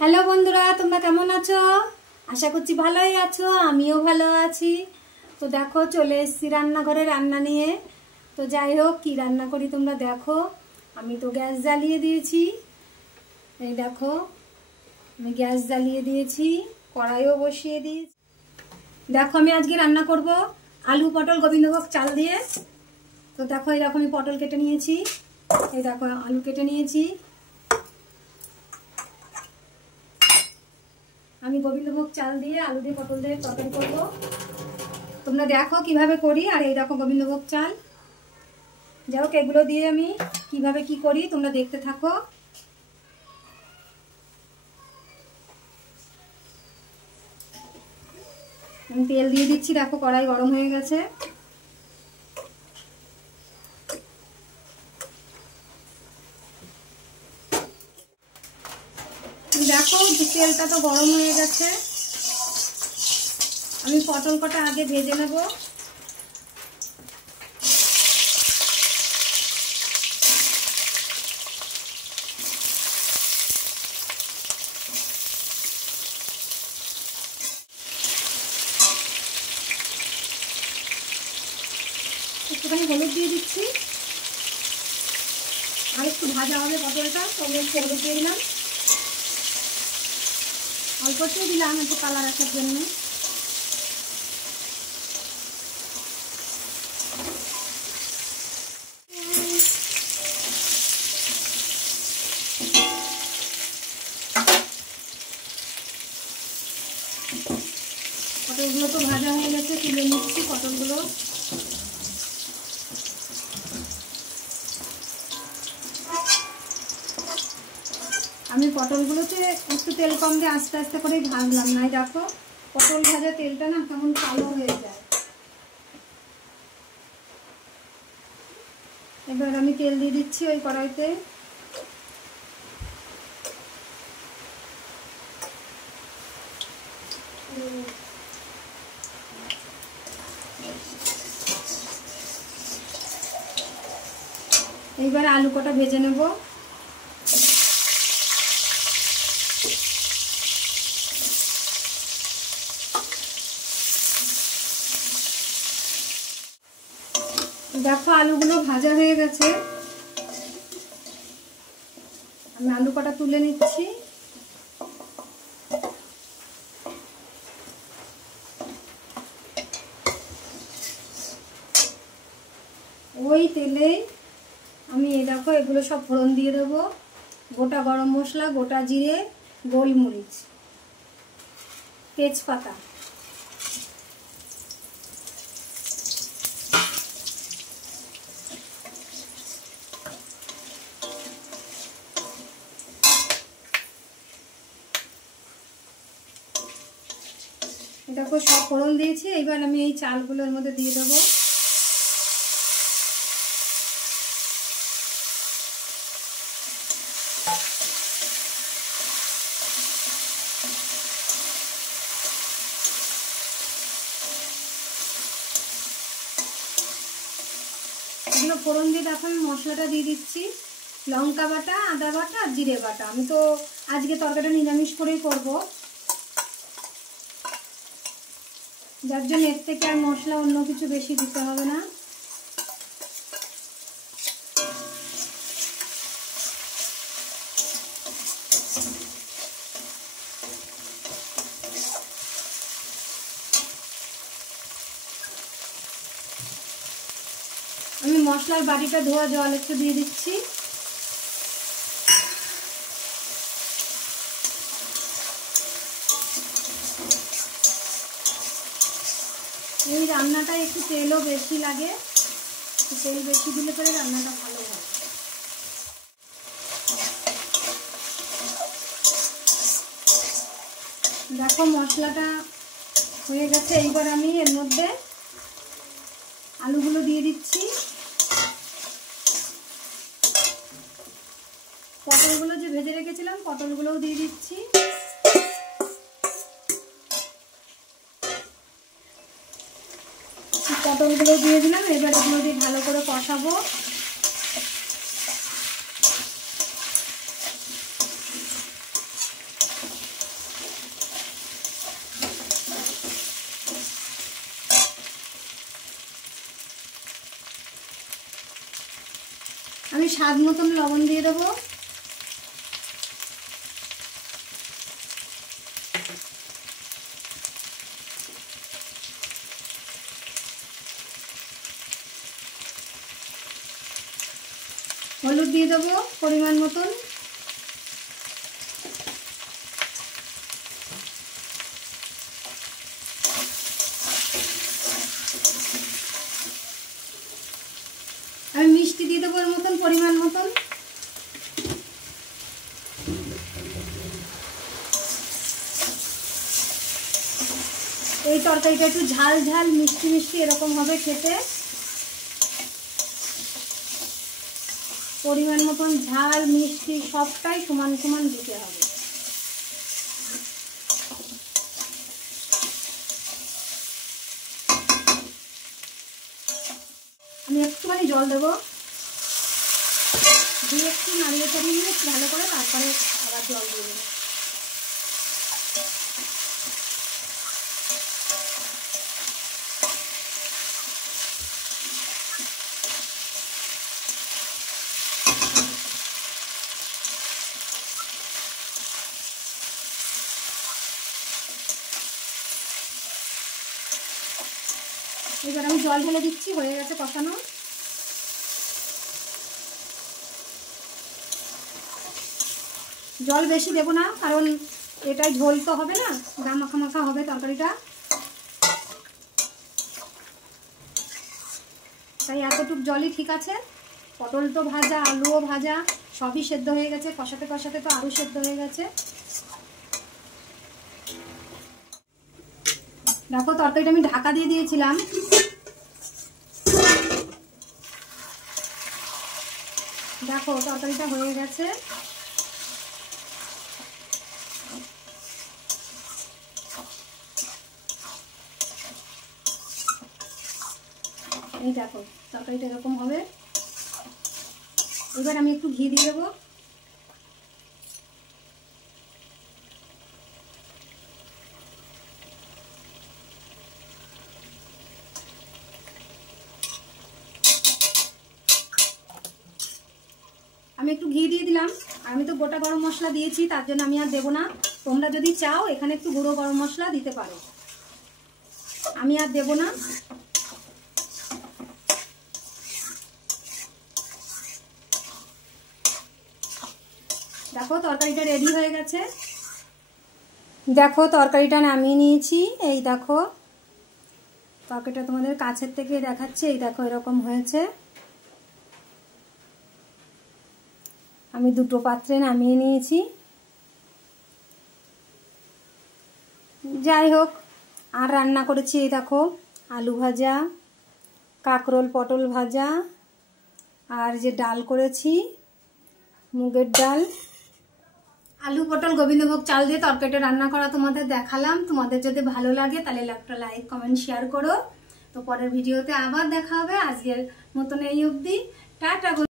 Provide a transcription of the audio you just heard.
হ্যালো বন্ধুরা, তোমরা কেমন আছো? আশা করছি ভালোই আছো, আমিও ভালো আছি। তো দেখো চলে এসেছি রান্নাঘরে রান্না নিয়ে। তো যাই হোক, কী রান্না করি তোমরা দেখো। আমি তো গ্যাস জ্বালিয়ে দিয়েছি, এই দেখো আমি গ্যাস জ্বালিয়ে দিয়েছি, কড়াইও বসিয়ে দিয়েছি। দেখো আমি আজকে রান্না করব আলু পটল গোবিন্দভোগ চাল দিয়ে। তো দেখো এই দেখো আমি পটল কেটে নিয়েছি, এই দেখো আলু কেটে নিয়েছি। আমি গোবিন্দভোগ চাল দিয়ে আলু দিয়ে পটল দিয়ে তরকারি করব। তোমরা দেখো কিভাবে করি। আর এই দেখো গোবিন্দভোগ চাল। যাই হোক, এগুলো দিয়ে আমি কিভাবে কি করি তোমরা দেখতে থাকো। আমি তেল দিয়ে দিচ্ছি, দেখো কড়াই গরম হয়ে গেছে। দেখো তেলটা তো গরম হয়ে গেছে, আমি পটল কটা আগে ভেজে নেব। একটুখানি হলুদ দিয়ে দিচ্ছি, আর একটু ভাজা হবে পটলটা, তবে একটু হলুদ দিয়ে দিলাম, অল্প একটু দিলাম একটু কালার আসার জন্য। পটলগুলো তো ভাজা হয়ে গেছে, তুলে নিচ্ছি পটলগুলো। আমি পটলগুলোতে একটু তেল কম দিয়ে আস্তে আস্তে করেই ভাজলাম, নাই দেখো পটল ভাজা তেলটা না কেমন কালো হয়ে যায়। এবার আমি তেল দিয়ে দিচ্ছি ওই কড়াইতে। এইবার আলু কটা ভেজে নেব। দেখো আলুগুলো ভাজা হয়ে গেছে, আমি আলু কটা তুলে নিচ্ছি। ওই তেলেই আমি এই দেখো এগুলো সব ফোড়ন দিয়ে দেবো। গোটা গরম মশলা, গোটা জিরে, গোলমরিচ, তেজপাতা। দেখো সব ফোড়ন দিয়েছি, এবার আমি এই চালগুলোর মধ্যে দিয়ে দেবো। এগুলো ফোড়ন দিয়ে দেখো আমি মশলাটা দিয়ে দিচ্ছি। লঙ্কা বাটা, আদা বাটা আর জিরে বাটা। আমি তো আজকে তরকারিটা নিরামিষ করেই করবো, যার জন্য এর থেকে আর মশলা অন্য কিছু বেশি দিতে হবে না। আমি মশলার বাটিটা ধোয়া জল একটু দিয়ে দিচ্ছি। এই রান্নাটা একটু তেলও বেশি লাগে, তেল বেশি দিলে পরে রান্নাটা ভালো হয়। দেখো মশলাটা হয়ে গেছে, এইবার আমি এর মধ্যে আলুগুলো দিয়ে দিচ্ছি। পটলগুলো যে ভেজে রেখেছিলাম পটলগুলোও দিয়ে দিচ্ছি। পটলগুলো দিয়ে দিলাম, এবার এগুলো দিয়ে ভালো করে কষাবো। স্বাদ মতন লবণ দিয়ে দেবো। হলুদ দিয়ে দেবো পরিমাণ মতন। আমি মিষ্টি দিয়ে দেবো এর মতন পরিমাণ মতন। এই তরকারিটা একটু ঝাল ঝাল মিষ্টি মিষ্টি এরকম হবে খেতে। পরিমাণ মতন ঝাল মিষ্টি সবটাই সমান সমান দিতে হবে। আমি একটুখানি জল দেবো, দিয়ে একটু নাড়িয়ে চাড়িয়ে নিয়ে ভালো করে তারপরে আবার জল দিয়ে দেবো। এবার আমি জল ঢেলে দিচ্ছি, হয়ে গেছে কষানো। জল বেশি দেবো না, কারণ এটাই ঝোল তো হবে না, গা মাখা মাখা হবে তরকারিটা, তাই এতটুকু জলই ঠিক আছে। পটল তো ভাজা, আলুও ভাজা, সবই সেদ্ধ হয়ে গেছে, কষাতে কষাতে তো আরও সেদ্ধ হয়ে গেছে। দেখো তরকারিটা আমি ঢাকা দিয়ে দিয়েছিলাম, দেখো তরকারিটা হয়ে গেছে। এই দেখো তরকারিটা এরকম হবে। এবার আমি একটু ঘি দিয়ে দেবো। আমি একটু ঘি দিয়ে দিলাম, আর আমি তো গোটা গরম মশলা দিয়েছি, তার জন্য আমি আর দেবো না। তোমরা যদি চাও এখানে একটু গুঁড়ো গরম মশলা দিতে পারো, আমি আর দেবো না। দেখো তরকারিটা রেডি হয়ে গেছে। দেখো তরকারিটা নামিয়ে নিয়েছি, এই দেখো তরকারিটা তোমাদের কাছের থেকে দেখাচ্ছি, এই দেখো এরকম হয়েছে। আমি দুটো পাত্রে নামিয়ে নিয়েছি। যাই হোক, আর রান্না করেছি এই দেখো আলু ভাজা, কাঁকরোল পটল ভাজা, আর যে ডাল করেছি মুগের ডাল, আলু পটল গোবিন্দভোগ চাল দিয়ে তরকারিটা রান্না করা তোমাদের দেখালাম। তোমাদের যদি ভালো লাগে তাহলে একটা লাইক কমেন্ট শেয়ার করো। তো পরের ভিডিওতে আবার দেখা হবে। আজকের মতন এই অবধি, টাটা।